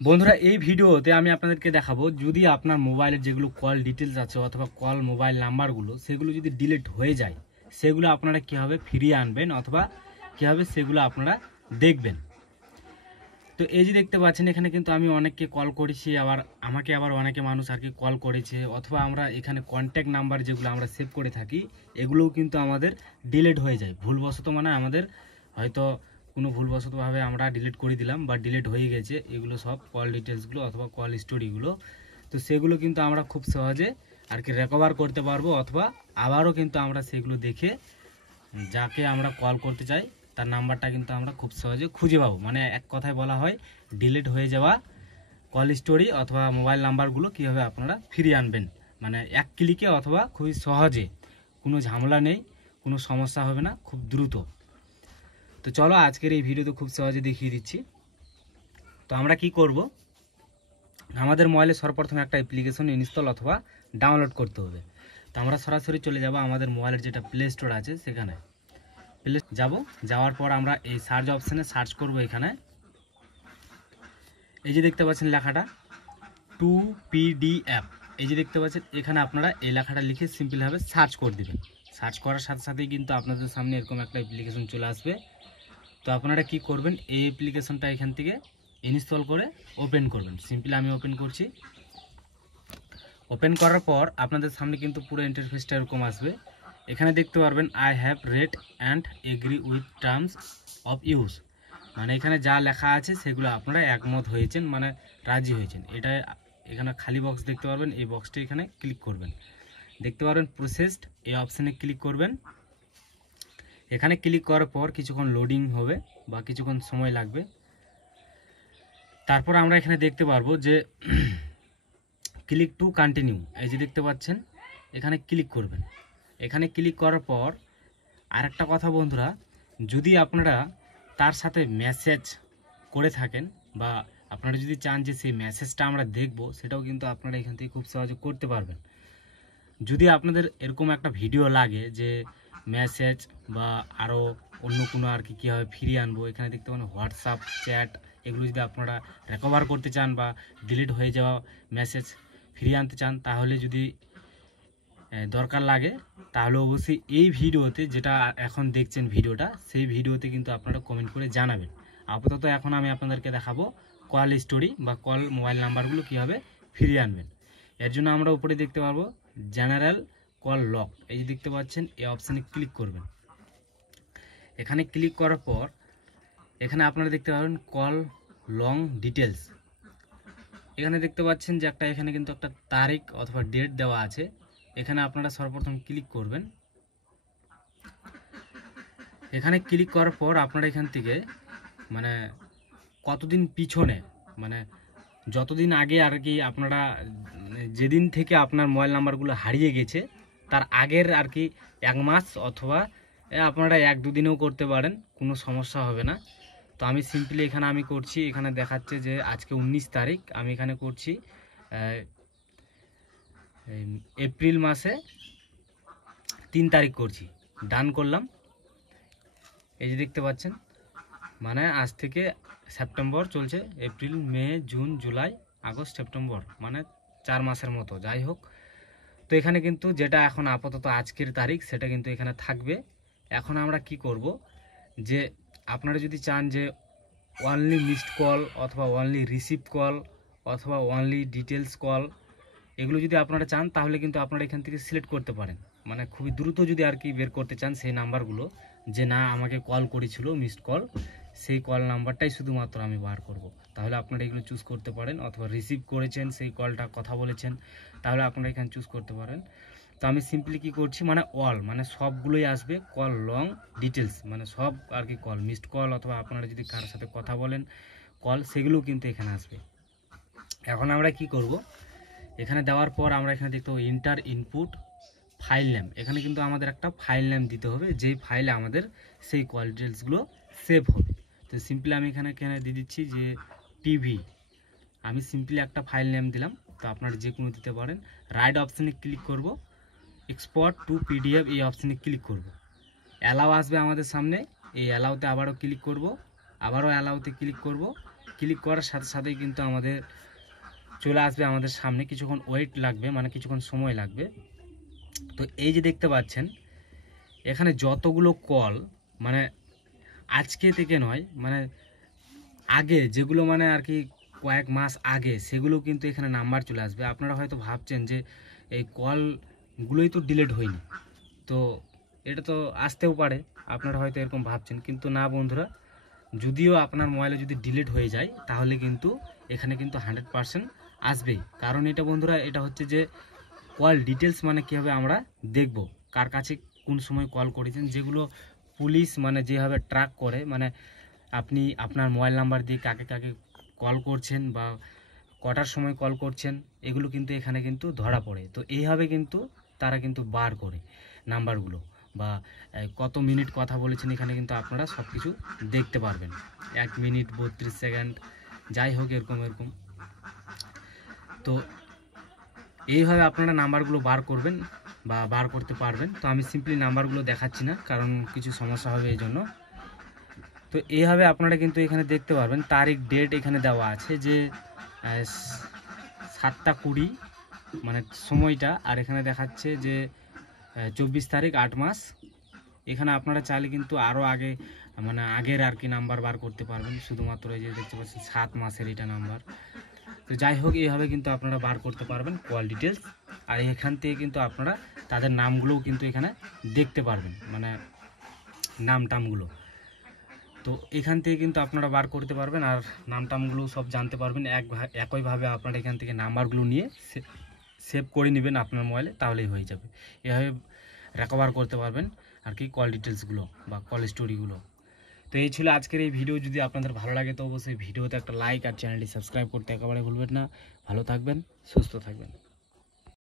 বন্ধুরা এই ভিডিওতে আমি আপনাদেরকে দেখাবো যদি আপনার মোবাইলের যেগুলো কল ডিটেলস আছে অথবা কল মোবাইল নাম্বারগুলো সেগুলো যদি ডিলিট হয়ে যায় সেগুলো আপনারা কীভাবে ফিরিয়ে আনবেন অথবা কীভাবে সেগুলো আপনারা দেখবেন। তো এই যে দেখতে পাচ্ছেন এখানে কিন্তু আমি অনেককে কল করেছি, আমাকে আবার অনেকে মানুষ আর কি কল করেছে, অথবা আমরা এখানে কন্ট্যাক্ট নাম্বার যেগুলো আমরা সেভ করে থাকি এগুলোও কিন্তু আমাদের ডিলিট হয়ে যায় ভুলবশত, মানে আমাদের হয়তো কোনো ভুলবশতভাবে আমরা ডিলিট করে দিলাম বা ডিলিট হয়ে গেছে এগুলো সব কল ডিটেলসগুলো অথবা কল স্টোরিগুলো। তো সেগুলো কিন্তু আমরা খুব সহজে আর কি রিকভার করতে পারবো, অথবা আবারও কিন্তু আমরা সেগুলো দেখে যাকে আমরা কল করতে চাই তার নাম্বারটা কিন্তু আমরা খুব সহজে খুঁজে পাবো। মানে এক কথায় বলা হয় ডিলিট হয়ে যাওয়া কল স্টোরি অথবা মোবাইল নাম্বারগুলো কীভাবে আপনারা ফিরিয়ে আনবেন, মানে এক ক্লিকে অথবা খুবই সহজে, কোনো ঝামেলা নেই, কোনো সমস্যা হবে না, খুব দ্রুত। তো চলো আজকের এই ভিডিওতে খুব সহজে দেখিয়ে দিচ্ছি। তো আমরা কি করব, আমাদের মোবাইলে সর্বপ্রথমে একটা অ্যাপ্লিকেশন ইনস্টল অথবা ডাউনলোড করতে হবে। তো আমরা সরাসরি চলে যাব আমাদের মোবাইলের যেটা প্লে স্টোর আছে সেখানে যাওয়ার পর আমরা এই সার্চ অপশানে সার্চ করব। এখানে এই যে দেখতে পাচ্ছেন লেখাটা 2PDF, এই যে দেখতে পাচ্ছেন এখানে আপনারা এই লেখাটা লিখে সিম্পলভাবে সার্চ করে দেবেন। সার্চ করার সাথে সাথেই কিন্তু আপনাদের সামনে এরকম একটা অ্যাপ্লিকেশন চলে আসবে। তো আপনারা কি করবেন, এই অ্যাপ্লিকেশনটা এখান থেকে ইনস্টল করে ওপেন করবেন। সিম্পলি আমি ওপেন করছি। ওপেন করার পর আপনাদের সামনে কিন্তু পুরো ইন্টারফেসটা এরকম আসবে। এখানে দেখতে পারবেন I have read and agree with terms of use, মানে এখানে যা লেখা আছে সেগুলো আপনারা একমত হয়েছেন, মানে রাজি হয়েছেন। এটা এখানে খালি বক্স দেখতে পারবেন, এই বক্সটা এখানে ক্লিক করবেন। দেখতে পারবেন প্রসেসড, এই অপশানে ক্লিক করবেন। এখানে ক্লিক করার পর কিছুক্ষণ লোডিং হবে বা কিছুক্ষণ সময় লাগবে। তারপর আমরা এখানে দেখতে পারবো যে ক্লিক টু কন্টিনিউ, এই যে দেখতে পাচ্ছেন এখানে ক্লিক করবেন। এখানে ক্লিক করার পর আরেকটা কথা বন্ধুরা, যদি আপনারা তার সাথে মেসেজ করে থাকেন বা আপনারা যদি চান যে সেই মেসেজটা আমরা দেখব, সেটাও কিন্তু আপনারা এখান থেকে খুব সহজে করতে পারবেন। যদি আপনাদের এরকম একটা ভিডিও লাগে যে মেসেজ বা আরও অন্য কোনো আর কি কীভাবে ফিরিয়ে আনবো, এখানে দেখতে পাবেন হোয়াটসঅ্যাপ চ্যাট, এগুলো যদি আপনারা রিকভার করতে চান বা ডিলিট হয়ে যাওয়া মেসেজ ফিরিয়ে আনতে চান, তাহলে যদি দরকার লাগে তাহলে অবশ্যই এই ভিডিওতে যেটা এখন দেখছেন ভিডিওটা, সেই ভিডিওতে কিন্তু আপনারা কমেন্ট করে জানাবেন। আপাতত এখন আমি আপনাদেরকে দেখাবো কল স্টোরি বা কল মোবাইল নাম্বারগুলো কীভাবে ফিরিয়ে আনবেন। এর জন্য আমরা উপরে দেখতে পারবো জেনারেল কল লক, এই যে দেখতে পাচ্ছেন এই অপশানে ক্লিক করবেন। এখানে ক্লিক করার পর এখানে আপনারা দেখতে পাবেন কল লং ডিটেলস, এখানে দেখতে পাচ্ছেন যে এখানে কিন্তু একটা তারিখ অথবা ডেট দেওয়া আছে। এখানে আপনারা সর্বপ্রথম ক্লিক করবেন। এখানে ক্লিক করার পর আপনারা এখান থেকে মানে কতদিন পিছনে, মানে যতদিন আগে আর কি আপনারা যেদিন থেকে আপনার মোবাইল নাম্বারগুলো হারিয়ে গেছে তার আগের আর কি 1 মাস অথবা আপনারা 1-2 দিনেও করতে পারেন, কোনো সমস্যা হবে না। তো আমি সিম্পলি এখানে আমি করছি, এখানে দেখাচ্ছে যে আজকে 19 তারিখ, আমি এখানে করছি এপ্রিল মাসে 3 তারিখ করছি, ডান করলাম। এই যে দেখতে পাচ্ছেন মানে আজ থেকে সেপ্টেম্বর চলছে, April May June July August September, মানে 4 মাসের মতো, যাই হোক। তো এখানে কিন্তু যেটা এখন আপাতত আজকের তারিখ সেটা কিন্তু এখানে থাকবে। এখন আমরা কি করব, যে আপনারা যদি চান যে অনলি মিসড কল অথবা অনলি রিসিভ কল অথবা অনলি ডিটেলস কল, এগুলো যদি আপনারা চান তাহলে কিন্তু আপনারা এখান থেকে সিলেক্ট করতে পারেন। মানে খুবই দ্রুত যদি আর কি বের করতে চান সেই নাম্বারগুলো, যে না আমাকে কল করেছিল মিসড কল, সেই কল নাম্বারটাই শুধুমাত্র আমি বার করব, তাহলে আপনারা এগুলো চুজ করতে পারেন। অথবা রিসিভ করেছেন সেই কলটা কথা বলেছেন, তাহলে আপনারা এখানে চুজ করতে পারেন। তো আমি সিম্পলি কি করছি, মানে অল, মানে সবগুলোই আসবে কল লং ডিটেলস, মানে সব আর কি কল মিসড কল অথবা আপনারা যদি কারোর সাথে কথা বলেন কল, সেগুলোও কিন্তু এখানে আসবে। এখন আমরা কি করব, এখানে দেওয়ার পর আমরা এখানে দেখতে পাবো ইন্টার ইনপুট ফাইল নেম, এখানে কিন্তু আমাদের একটা ফাইল নেম দিতে হবে, যেই ফাইলে আমাদের সেই কল ডিটেলসগুলো সেভ হবে। তো সিম্পলি আমি এখানে দিয়ে দিচ্ছি যে টিভি, আমি সিম্পলি একটা ফাইল নেম দিলাম, তো আপনারা যে কোনো দিতে পারেন। রাইট অপশানে ক্লিক করব, এক্সপোর্ট টু পিডিএফ এই অপশানে ক্লিক করব। অ্যালাউ আসবে আমাদের সামনে, এই অ্যালাউতে আবারও ক্লিক করব, আবারও অ্যালাউতে ক্লিক করব, ক্লিক করার সাথে সাথেই কিন্তু আমাদের চলে আসবে আমাদের সামনে, কিছুক্ষণ ওয়েট লাগবে, মানে কিছুক্ষণ সময় লাগবে। তো এই যে দেখতে পাচ্ছেন এখানে যতগুলো কল, মানে আজকে থেকে নয়, মানে আগে যেগুলো মানে আর কি কয়েক মাস আগে, সেগুলো কিন্তু এখানে নাম্বার চলে আসবে। আপনারা হয়তো ভাবছেন যে এই কলগুলোই তো ডিলিট হয়নি, তো এটা তো আসতেও পারে, আপনারা হয়তো এরকম ভাবছেন, কিন্তু না বন্ধুরা, যদিও আপনার মোবাইলে যদি ডিলিট হয়ে যায় তাহলে কিন্তু এখানে কিন্তু 100% আসবেই। কারণ এটা বন্ধুরা, এটা হচ্ছে যে কল ডিটেলস, মানে কীভাবে আমরা দেখব কার কাছে কোন সময় কল করেছেন, যেগুলো পুলিশ মানে যেভাবে ট্র্যাক করে, মানে আপনি আপনার মোবাইল নাম্বার দিয়ে কাকে কাকে কল করছেন বা কটার সময় কল করছেন, এগুলো কিন্তু এখানে কিন্তু ধরা পড়ে। তো এইভাবে কিন্তু তারা কিন্তু বার করে নাম্বারগুলো, বা কত মিনিট কথা বলেছেন, এখানে কিন্তু আপনারা সব কিছু দেখতে পারবেন। 1 মিনিট 32 সেকেন্ড, যাই হোক এরকম এরকম। তো এইভাবে আপনারা নাম্বারগুলো বার করবেন বা বার করতে পারবেন। তো আমি সিম্পলি নাম্বারগুলো দেখাচ্ছি না, কারণ কিছু সমস্যা হবে এই জন্য। তো এইভাবে আপনারা কিন্তু এখানে দেখতে পারবেন তারিখ ডেট এখানে দেওয়া আছে যে 7টা 20 মানে সময়টা, আর এখানে দেখাচ্ছে যে 24 তারিখ 8 মাস। এখানে আপনারা চাইলে কিন্তু আরও আগে, মানে আগের আর কি নাম্বার বার করতে পারবেন, শুধুমাত্র এই যে দেখতে পাচ্ছেন 7 মাসের এটা নাম্বার। তো যাই হোক এইভাবে কিন্তু আপনারা বার করতে পারবেন কল ডিটেলস, আর এখান থেকে কিন্তু আপনারা তাদের নামগুলোও কিন্তু এখানে দেখতে পারবেন, মানে নাম টামগুলো। তো এখান থেকে কিন্তু আপনারা বার করতে পারবেন, আর নাম টামগুলো সব জানতে পারবেন। একইভাবে আপনারা এখান থেকে নাম্বারগুলো নিয়ে সেভ করে নেবেন আপনার মোবাইলে, তাহলেই হয়ে যাবে। এভাবে রেকভার করতে পারবেন আর কি কল ডিটেলসগুলো বা কল স্টোরিগুলো। তো এই ছিল আজকের এই ভিডিও। যদি আপনাদের ভালো লাগে তো অবশ্যই ভিডিওতে একটা লাইক আর চ্যানেলটি সাবস্ক্রাইব করতে একেবারে ভুলবেন না। ভালো থাকবেন, সুস্থ থাকবেন।